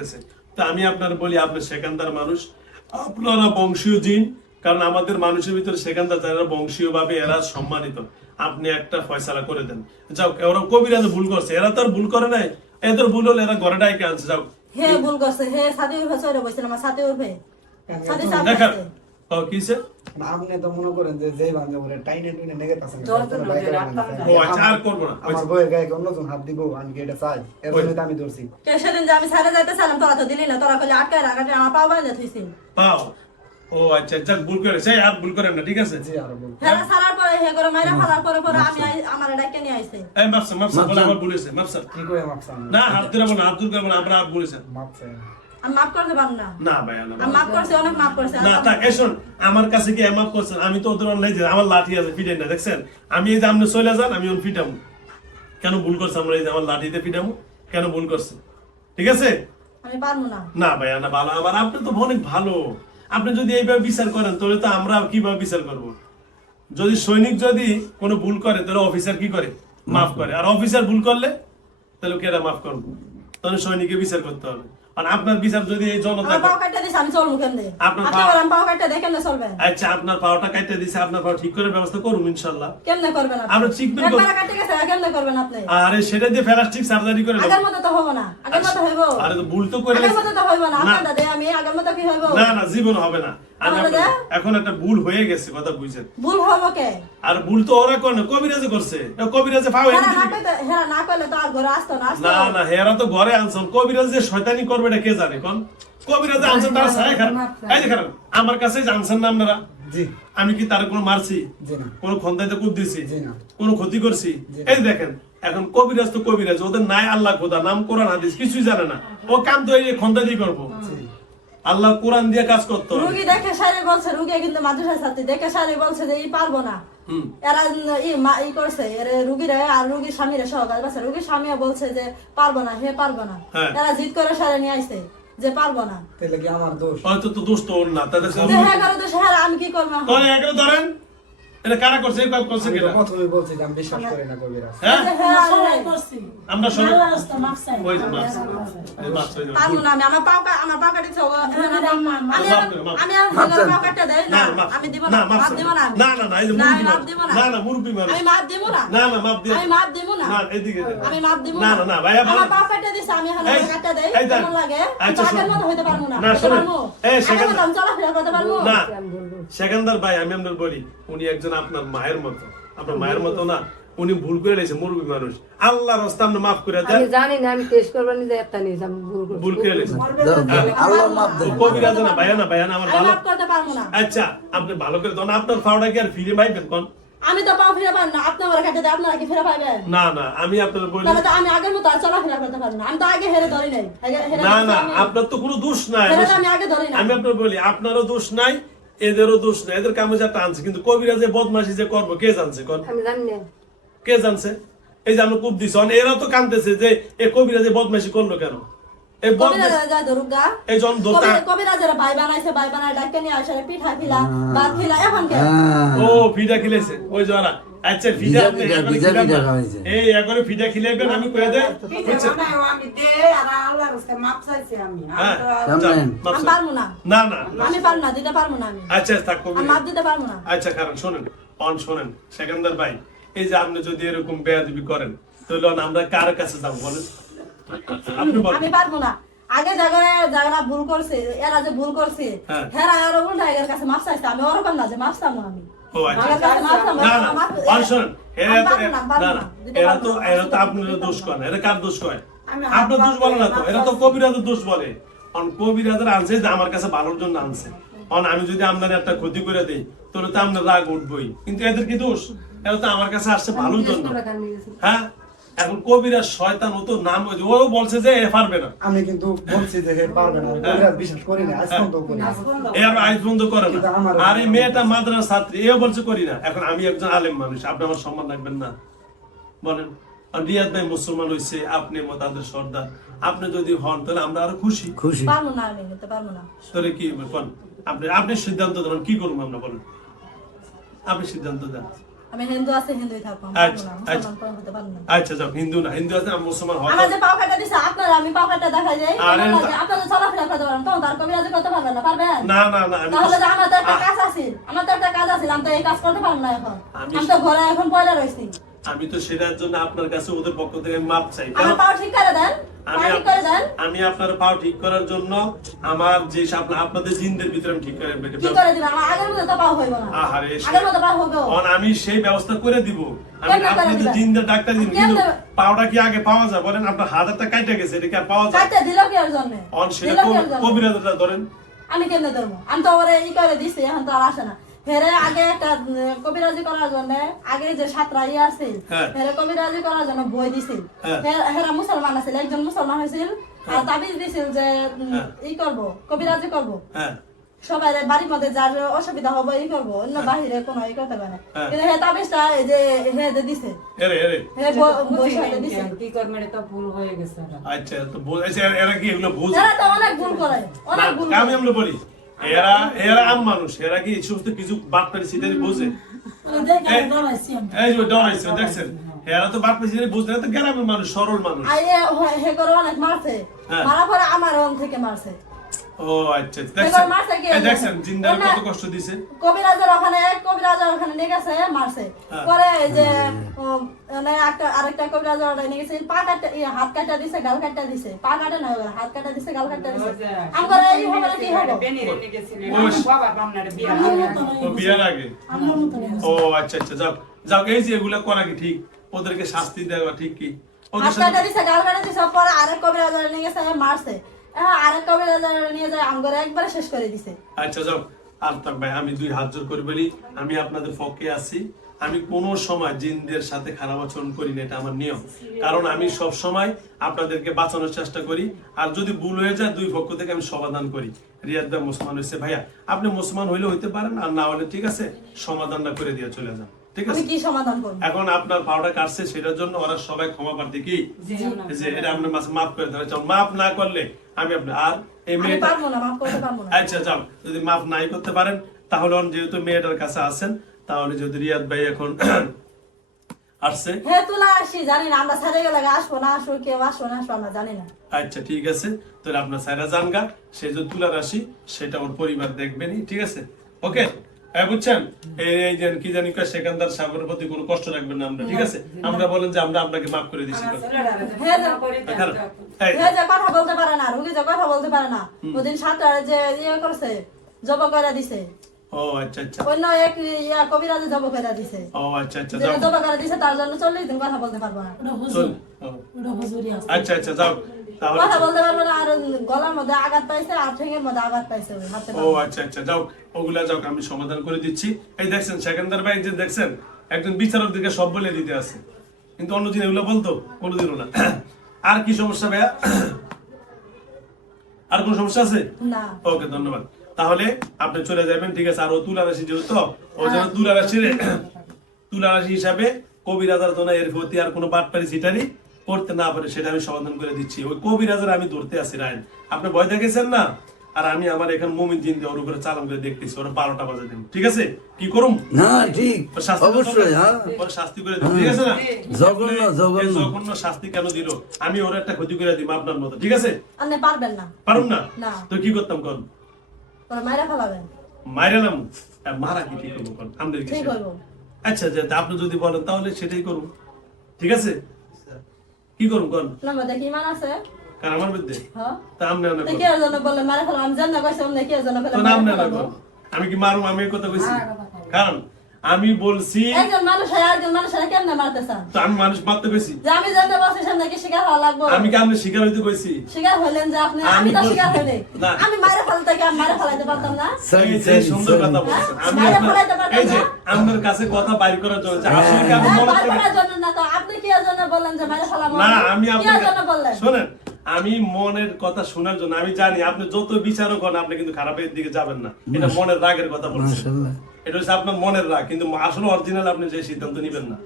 কাঁদতেছে তা আমি আপনার বলি আপনি সেখানকার মানুষ। আপনারা বংশীয় জিন কারণ আমাদের মানুষের ভিতরে সেখানকার যারা বংশীয় ভাবে এরা সম্মানিত। আপনি একটা ফয়সালা করে দেন। যাও ওরা কবিরাজ ভুল করছে। এরা তো আর ভুল করে নাই। এদের ভুল হলে এরা ঘরে ডাইকে আনছে যাও। হ্যাঁ ভুল করছে। হ্যাঁ সাথে উঠে চলে বসে আমার সাথে উঠবে কিসে? আপনি তো মনে করেন যে বলে টাইনে নেগে তাছেন ও আচ্ছা আর করব না। আমার বউয়ের গায়ে অন্যজন হাত দিব? আমি কি এটা চাই? এর জন্য তো আমি ধরছি। কে সেদিন যে আমি সারে যাইতে চাইলাম তোরা তো দিলি না। তোরা কইলে আটকায় রাখাতে আমার পাও ও আচ্ছা যাক ভুল করে সেই আর ভুল করেন না ঠিক আছে? জি আরও বল হেরা সারার পরে হে করে মাইরা ফালার পরে পরে আমি আমার ডাকে নিয়ে আইছে। এই বলে আমার কি না হাত ধরে বলো হাত দূর করব না আমরা আমি মাফ করতে পারব না। না ভাই না আমি মাফ করছি অনেক মাফ করছি না থাক এই আমার কাছে কি এমাপ করছেন আমি তো ওদের অনলাইন আমার লাঠি আছে ফিটেন না দেখছেন? আমি এই যে আপনি চলে যান আমি ফিটামু। কেন ভুল করছে আমরা এই যে আমার লাঠিতে ফিটামু? কেন ভুল করছে? ঠিক আছে? আমি পারব না। না ভাই না ভালো আবার আপনি তো অনেক ভালো। আপনি যদি এইভাবে বিচার করেন তাহলে তো আমরা কীভাবে বিচার করব? যদি সৈনিক যদি কোনো ভুল করে তাহলে অফিসার কি করে? মাফ করে। আর অফিসার ভুল করলে তাহলে কেরা মাফ করব? তাহলে সৈনিকের বিচার করতে হবে। আপনার বিচার যদি এই জনতা আপনার আচ্ছা আপনার পাওয়াটা কাটতে দিছে আপনার পাওয়া ঠিক করে ব্যবস্থা করুন ইনশাল্লাহ কেমনে করবেন আমরা কেমনে করবেন আপনি? আরে সেটা দিয়ে সার্জারি করে নেব। আগের মতো তো হব না আগের মতো হইব আরে তো ভুল তো করে আগের মতো তো হইব না আমি আগের মতো কি হইব? না না জীবন হবে না। এখন একটা ভুল হয়ে গেছে কথা বুঝছেন? ভুল হব কে? আর ভুল তো ওরা করে কবিরাজে করছে। কবিরাজে ফাও হেরা না কইলে তো আর ঘরে আসতো না না না হেরা তো ঘরে আনছেন কবিরাজ যে শয়তানি করবে এটা কে জানে কোন? কবিরাজে আনছেন তারা সায় খারাপ। এই যে খারাপ আমার কাছে জানছেন না আপনারা জি। আমি কি তার কোনো মারছি? কোনো খন্দাইতে কুদ দিছি? জি কোনো ক্ষতি করছি। এই দেখেন এখন কবিরাজ তো কবিরাজ ওদের নাই আল্লাহ খোদা নাম কোরআন হাদিস কিছুই জানে না। ও কাম তো এই খন্দা দিয়ে করব। আল্লাহ কোরআন দিয়ে কাজ করতো। রুগী দেখে সারে বলছে রুগী কিন্তু মাদ্রাসার ছাত্রী দেখে সারে বলছে যে এই পারব না। এরা ই মা ই করছে এর রুগীরে আর রুগীর স্বামীরে সহকারী বাসা রুগীর স্বামীও বলছে যে পারব না হে পারব না। হ্যাঁ। এরা জিদ করে সারে নিয়ে আসছে যে পারব না। তাহলে কি আমার দোষ? হয়তো তো দোষ তো ওর না তাদের যে হ্যাঁ করে তো হ্যাঁ আমি কি করব ধরেন এটা কারা করছে? এই কাজ করছে আমি প্রথমে বলছি আমি বিশ্বাস করি না হ্যাঁ? আমরা সবাই মাফ না আমি আমার পাও আমার পাও কাটি আমি মাফ আর- করে, মাফ। আমি আর ভাঙার পাও কাটতে দেই না। না মাপ আমি দিব না না মাপ মাপ না। না না না এই যে না, আমি মুরব্বি মাপ মানুষ। দিব না। না না মুরব্বি মানুষ আমি মাপ দিব না। না না মাপ দিয়ে। আমি মাপ দিব না। না এদিকে আমি মাপ দিব না না। না ভাইয়া আমার ভালো কাটতে দিছে আমি এখন কাটতে দেই। কেমন লাগে? আচ্ছা, আমি আগের শোন। মতো হইতে পারব না। না, হইতে এই, আগের সেখানে- মতো করতে পারব। না সেখানদার ভাই আমি বলি উনি একজন আপনার মায়ের মতো। আপনার মায়ের মতো না উনি ভুল করে লেছে মুরব্বী মানুষ। আল্লাহ রাস্তা আপনি মাফ করে দেন। আমি জানি না আমি টেস্ট করবার নিজে একটা নিয়েছি আমি ভুল করছি। ভুল করে লেছে। আল্লাহ মাপ দেন। কবিরাজ না ভাইয়া না ভাইয়া না আমার ভালো করতে পারব না। আচ্ছা আপনি ভালো করে তখন আপনার ফাওড়া কি আর ফিরে পাইবেন কোন? আমি তো পাও ফিরে পাবেন না আপনি আমার কাটতে দেয় আপনারা কি ফিরে পাইবেন? না না আমি আপনার বলি তাহলে তো আমি আগের মতো আর চলাফেরা করতে পারব না। আমি তো আগে হেরে ধরি নাই। না না আপনার তো কোনো দোষ নাই। আমি আগে ধরি না আমি আপনার বলি আপনারও দোষ নাই এদেরও দোষ না এদের কামে যা টানছে কিন্তু কবিরা যে বদমাসি যে কর্ম কে জানছে কোন আমি জানি না। কে জানছে? এই যে আমরা কূপ দিছি এরা তো কানতেছে যে এ কবিরা যে বদমাসি করল কেন? এই বদমাশি কবিরাজ যায় ধরুক এই জন কবিরাজের ভাই বানাইছে ভাই বানায় ডাক্কে নিয়ে আসে পিঠা খিলা ভাত খিলা এখন ও ফিডা খিলেছে ওই জরা আচ্ছা ভিজা আপনি ভিজা না। খাওয়াইছে। এই একবারে খিলাইবেন আমি কয়ে আমি দে আর আল্লাহর মাফ চাইছি আমি। আমি হ্যাঁ। পারব না। না না আমি পারব না দিতে পারব না আমি। আচ্ছা থাক কবি। আমি মাপ দিতে পারব না। আচ্ছা কারণ শোনেন অন শোনেন সেকেন্দার ভাই এই যে আপনি যদি এরকম বেয়াদবি করেন তাহলে আমরা কার কাছে যাব বলেন? আপনি আমি পারব না। আগে জায়গায় যারা ভুল করছে এরা যে ভুল করছে হ্যাঁ। হেরা আর উল্টা এর কাছে মাপ চাইছে আমি ওরকম না যে মাপ চাবো আমি। ও আচ্ছা আমার কাছে না না মাপ- এরা আমি তো না, না না, না দিতে এরা তো এরা তো আপনার দোষ করে এরা কার দোষ করে আপনার দোষ বলে না তো এরা তো কবিরাজের দোষ বলে অন কবিরাজের আনছে যে আমার কাছে ভালোর জন্য আনছে অন আমি যদি আপনার একটা ক্ষতি করে দিই তাহলে তো আপনার রাগ উঠবই কিন্তু এদের কি দোষ এরা তো আমার কাছে আসছে ভালোর জন্য হ্যাঁ এখন কবিরাজ শয়তান ও তো নাম ও বলছে যে এ পারবে না। আমি কিন্তু বলছি যে হে পারবে না আমি কবিরাজ বিশ্বাস করি না আজ পর্যন্ত করি এ আর আইস বন্ধ করে না। আর এই মেয়েটা মাদ্রাসা ছাত্রী এও বলছে করি না। এখন আমি একজন আলেম মানুষ আপনি আমার সম্মান রাখবেন না। বলেন আর রিয়াদ ভাই মুসলমান হয়েছে আপনি তাদের সর্দার। আপনি যদি হন তাহলে আমরা আরও খুশি। খুশি। পারব না আমি পারব না। তাহলে কি কোন আপনি আপনি সিদ্ধান্ত দেন কি করব আমরা বলেন। আপনি সিদ্ধান্ত দেন। আমি হিন্দু আছে হিন্দুই থাকব আচ্ছা, না। মুসলমান হতে পারব না। যাও হিন্দু না হিন্দু আছে আমি মুসলমান আমার যে পাও কাটা দিছে আপনারা আমি পাও কাটা দেখা যায় করতে পারবেন তখন তার কবিরাজি করতে পারবেন না পারবেন? না না না তাহলে যে আমার তো একটা কাজ আছে আমার তো একটা কাজ আছে আমি তো এই কাজ করতে পারব না এখন। আমি- তো ঘরে এখন পয়লা আমি তো সেটার জন্য আপনার কাছে ওদের পক্ষ থেকে মাপ চাই আমার পাও ঠিক করে দেন। আমি আপনার পাও ঠিক করার জন্য আমার যে আপনাদের জিনদের ভিতরে আমি ঠিক করে আমি সেই ব্যবস্থা করে দিব। আমি কেমনে করে আপনি তো দিবেন? জিনদের ডাক্তার দিন কিন্তু পাওটা কি আগে পাওয়া যায়? বলেন আপনার হাজারটা কাইটা গেছে এটা কি আর পাওয়া যায়? দিল কি এর জন্য? অন সেটা? কবিরাজটা ধরেন। আমি কেমনে ধরবো? আমি তো আমার ই করে দিছি এখন তো আর আসে না। হেরে আগে একটা কবিরাজি করার জন্য আগে যে সাতরা ইয়ে আছে হ্যাঁ। হেরে কবিরাজি করার জন্য বই দিছিল। হ্যাঁ। হেরা মুসলমান আছিল একজন মুসলমান হয়েছিল আর তাবিজ দিছিল যে হ্যাঁ। ই করব কবিরাজি করব। হ্যাঁ। সবাই বাড়ির মধ্যে যার অসুবিধা হবে ই করব অন্য বাহিরে কোনো ই করতে পারে হ্যাঁ। কিন্তু হে তাবিজটা এই যে হে যে দিছে কি করবে এটা তো ভুল হয়ে গেছে আচ্ছা তো বল- আচ্ছা, এরা- কি এগুলো বোঝে এরা তো অনেক ভুল করে অনেক ভুল আমি আমরা বলি। এরা এরা আম মানুষ এরা কি সমস্ত কিছু বাদ পেরে বোঝে? এই- এই যে ডরাইছে দেখছেন? এরা তো বাদ পেরে বুঝতে তো গ্রামের মানুষ সরল মানুষ। আর হে করে অনেক মারছে। হ্যাঁ। মারা পরে আমার ওন থেকে মারছে। ও আচ্ছা দেখছেন? মারছে কে? দেখছেন জিন্দার কত কষ্ট দিছে। কবিরাজের ওখানে কবিরাজের ওখানে নিয়ে গেছে মারছে। হ্যাঁ। পরে যে মানে একটা আরেকটা নিয়ে গেছে পা কাটা হাত কাটা দিছে গাল কাটা দিছে। পা কাটা না হাত কাটা দিছে গাল কাটা দিছে। আমার এই হবে কি হবে? বেনি বাবা বামনার বিয়ে ও বিয়ার আগে ও আচ্ছা আচ্ছা যাও। যাও এই যে এগুলা করা কি ঠিক? ওদেরকে শাস্তি দেওয়া ঠিক কি? হাত কাটা দিছে গাল কাটা দিছে পরে আরেক নিয়ে গেছে মারছে। হ্যাঁ আরেক কবিরাজের নিয়ে যায় আমগরে একবারে শেষ করে দিছে। আচ্ছা যাও। আলতাফ ভাই আমি দুই হাত জোর করে বলি। আমি আপনাদের পক্ষে আছি। আমি কোন সময় জিনদের সাথে খারাপ আচরণ করি না এটা আমার নিয়ম। কারণ আমি সব সময় আপনাদেরকে বাঁচানোর চেষ্টা করি আর যদি ভুল হয়ে যায় দুই পক্ষ থেকে আমি সমাধান করি। রিয়াদ মুসলমান হয়েছে। ভাইয়া আপনি মুসলমান হইলে হইতে পারেন আর না হলে ঠিক আছে সমাধানটা করে দিয়ে চলে যান। ঠিক আছে? এখন আপনার পাওটা কাটছে সেটার জন্য ওরা সবাই ক্ষমা প্রার্থী কি? যে এটা আপনার মাঝে মাফ করে দেওয়া মাফ না করলে আমি আপনার আর এই মেয়েটা আচ্ছা যাও যদি মাফ নাই করতে পারেন তাহলে যেহেতু মেয়েটার কাছে আছেন তাহলে যদি রিয়াদ ভাই এখন আসছে। হে তুলা আসি জানি না আমরা সারে গেলে আসব না আসব কেউ আসব না আসব আমরা জানি না। আচ্ছা ঠিক আছে। তাহলে আপনার সাইরা জানগা সে যে তুলা রাশি সেটা ওর পরিবার দেখবেনি ঠিক আছে? ওকে? হ্যাঁ বুঝছেন? এই যে কি জানি কয় সেকান্দার সাগরের প্রতি কোনো কষ্ট রাখবেন না আমরা ঠিক আছে? আমরা বলেন যে আমরা আপনাকে মাফ করে দিছি হ্যাঁ, যা। করে দেন, খারাপ। তখন। এই, হে যে কথা বলতে পারে না রুগী যে কথা বলতে পারে না। ওদিন সাতটা যে ইয়ে করছে জব করে দিছে। ও আচ্ছা আচ্ছা। অন্য এক ইয়া কবিরাজে জব করে দিছে। ও আচ্ছা আচ্ছা জব করে দিছে তার জন্য চল্লিশ দিন কথা বলতে পারব না। ও, আচ্ছা আচ্ছা যাও। কথা বলতে পারব না আর গলার মধ্যে আঘাত পাইছে আর ঠেঙের মধ্যে আঘাত পাইছে হাতে ও আচ্ছা আচ্ছা যাও। ওগুলা যাও আমি সমাধান করে দিচ্ছি। এই দেখছেন সেকেন্দার ভাই যে দেখছেন একজন বিচারক দিকে সব বলে দিতে আছে। কিন্তু অন্য দিন এগুলো বলতো কোনোদিনও না। আর কি সমস্যা ভাইয়া? আর কোন সমস্যা আছে? না। ওকে ধন্যবাদ। তাহলে আপনি চলে যাবেন ঠিক আছে? আর ও তুলা রাশি যেহেতু ও যেন তুলা রাশির তুলা রাশি হিসাবে কবিরাজার জন্য এর প্রতি আর কোনো বাটপারি সিটারি করতে না পারে সেটা আমি সমাধান করে দিচ্ছি। ওই কবিরাজার আমি ধরতে আছি রায়ন আপনি ভয় দেখেছেন না? আর আমি আমার এখন মুমিন জিন দিয়ে ওর উপরে চালান করে দেখতেছি ওরা বারোটা বাজে দিন। ঠিক আছে? কি করুম? না ঠিক। শাস্তি অবশ্যই হ্যাঁ। শাস্তি করে দিন ঠিক আছে না? জঘন্য, জঘন্য। জঘন্য শাস্তি কেন দিল? আমি ওর একটা ক্ষতি করে দিব আপনার মতো ঠিক আছে? আপনি পারবেন না। পারুম না? না। তো কি করতাম কোন? ওরা মাইরা ফেলাবেন মাইরালাম মারা কি ঠিক করব আমাদের ঠিক আচ্ছা আচ্ছা আপনি যদি বলেন তাহলে সেটাই করুন। ঠিক আছে? কি করুন কোন? আছে। কারণ আমার মধ্যে হ্যাঁ। তা আমনে আমনে কি আর জন্য বললেন মারা ফেলাম আমি জানি না কইছে কি ফেলাম না। আমি কি মারুম আমি কথা কইছি? কারণ আমি বলছি একজন মানুষ হয় একজন কেমনে মারতে চান? তো আমি মানুষ মারতে কইছি। যে আমি জানতে পারছি সামনে কি শিকার হওয়া লাগবো। আমি কি আপনি শিকার হইতে কইছি? শিকার হইলেন যে আপনি আমি তো শিকার হইলে না। আমি মারে ফেলতে কি আমি মারে ফেলাইতে পারতাম না? সরি এই যে সুন্দর কথা বলছেন। হ্যাঁ? আমি আপনার এই যে? আপনার কাছে কথা বাইর করার জন্য আসলে কি আপনি হ্যাঁ, মনে করেন না তো। আপনি কি এর জন্য বললেন যে মারে ফেলাবো? না আমি কি এর জন্য বললেন? শোনেন আমি মনের কথা শোনার জন্য আমি জানি আপনি যত বিচারক হন আপনি কিন্তু খারাপের দিকে যাবেন না। এটা মনের রাগের কথা বলছেন এটা হচ্ছে আপনার মনের রাগ কিন্তু আসলে অরিজিনাল আপনি যে সিদ্ধান্ত নিবেন না।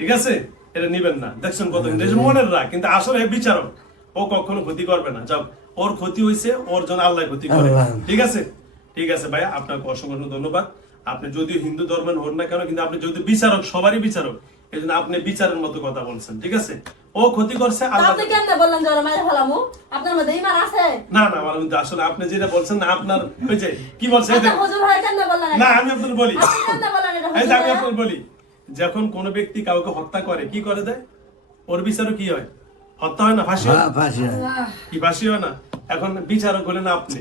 ঠিক আছে? এটা নিবেন না। দেখছেন কত কিন্তু মনের রাগ কিন্তু আসলে বিচারক ও কখনো ক্ষতি করবে না। যাও ওর ক্ষতি হয়েছে ওর জন্য আল্লাহ ক্ষতি করে। ঠিক আছে? ঠিক আছে ভাই আপনাকে অসংখ্য ধন্যবাদ। আপনি যদি হিন্দু ধর্মের হন না কেন কিন্তু আপনি যদি বিচারক সবারই বিচারক এই জন্য আপনি বিচারের মতো কথা বলছেন ঠিক আছে? ও ক্ষতি করছে আপনি কেমনে বললেন যে ওরা মাইরে ফেলামু? আপনার মধ্যে ইমান আছে? না না আমার কিন্তু আসলে আপনি যেটা বলছেন না আপনার ওই যে কি বলছে এই আপনি দেখুন। হুজুর হয়ে কেমনে বললেন না আমি আপনার বলি। এই আমি? আপনার বলি যখন কোন ব্যক্তি কাউকে হত্যা করে কি করে দেয়? ওর বিচারও কি হয়? হত্যা না ফাঁসি হ্যাঁ? না? ফাঁসি হয়। কি ফাঁসি হয় না? এখন বিচারক হলেন আপনি।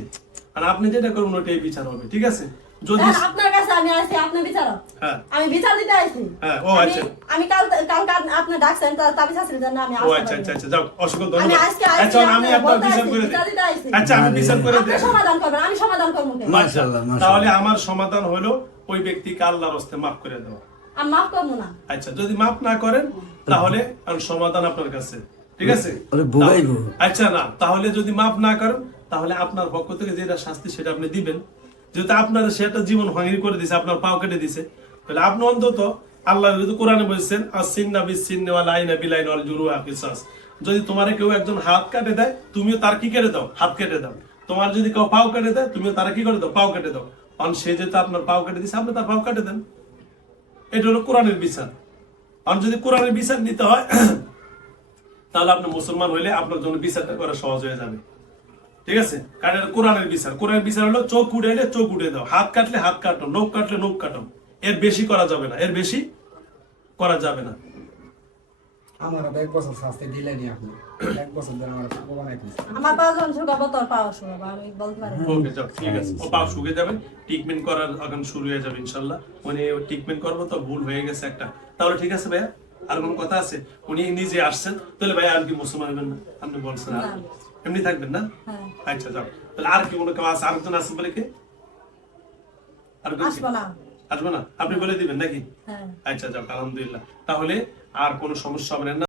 আর আপনি যেটা করবেন ওটাই বিচার হবে ঠিক আছে? যদি দেখেন, আপনার কাছে আমি আপনি বিচারক। হ্যাঁ। আমি বিচার দিতে আইছি হ্যাঁ, ও আচ্ছা। আমি কাল কাল কাল আপনি ডাকছেন তো আমি ও আচ্ছা আচ্ছা আচ্ছা যাও অসংখ্য আমি আজকে আইছি, আচ্ছা আমি আপনার বিচার করে দিই। আচ্ছা আমি বিচার করে দিই। সমাধান করবেন আমি সমাধান করব মাশাআল্লাহ। তাহলে আমার সমাধান হলো ওই ব্যক্তিকে আল্লাহর হস্তে মাফ করে দেওয়া। আমি মাফ করব না। আচ্ছা যদি মাফ না করেন তাহলে আর সমাধান আপনার কাছে। ঠিক আছে। আচ্ছা না তাহলে যদি মাফ না করেন তাহলে আপনার পক্ষ থেকে যেটা শাস্তি সেটা আপনি দিবেন। যেহেতু আপনার সেটা জীবন ভাঙির করে দিছে, আপনার পাও কেটে দিছে, তাহলে আপনি অন্তত আল্লাহ যেহেতু কোরআনে বলছেন আর সিন্না বিস সিন্নে ওয়া লাইনা বিলাইন ওয়াল জুরুহা কিসাস। যদি তোমার কেউ একজন হাত কাটে দেয়, তুমিও তার কি কেটে দাও? হাত কেটে দাও। তোমার যদি কেউ পাও কেটে দেয়, তুমিও তারা কি করে দাও? পাও কেটে দাও। কারণ সে যেহেতু আপনার পাও কেটে দিছে, আপনি তার পাও কেটে দেন। এটা হলো কোরআনের বিচার। আর যদি কোরআনের বিচার নিতে হয়, তাহলে আপনি মুসলমান হইলে আপনার জন্য বিচারটা করা সহজ হয়ে যাবে। ঠিক আছে? কারণ এটা কোরআনের বিচার। কোরআনের বিচার হলো চোখ উড়াইলে চোখ উঠে দাও। হাত কাটলে হাত কাটো নখ কাটলে নখ কাটো। এর বেশি করা যাবে না। এর বেশি করা যাবে না। আমার এক বছর শাস্তি দিলেনি আপনি। এক বছর ধরে আমার পাপা বানাই আমার পাওয়া যখন শুকাবো তোর পাওয়া শুকাবো আমি বলতে পারি ওকে যাও ঠিক আছে। ও পাও শুকে যাবে। ট্রিটমেন্ট করার এখন শুরু হয়ে যাবে ইনশাল্লাহ। উনি ট্রিটমেন্ট করব তো ভুল হয়ে গেছে একটা। তাহলে ঠিক আছে ভাইয়া? আর কোনো কথা আছে? উনি নিজে আসছেন। তাহলে ভাইয়া আর কি মুসলমান হবেন না? আপনি বলছেন আর। এমনি থাকবেন না? হ্যাঁ। আচ্ছা যাও। তাহলে আর কি কোনো কেউ আছে আরেকজন আছে বলে কে? আর আসব না। আসবে না? আপনি বলে দিবেন নাকি? হ্যাঁ। আচ্ছা যাক আলহামদুলিল্লাহ। তাহলে আর কোনো সমস্যা হবে না।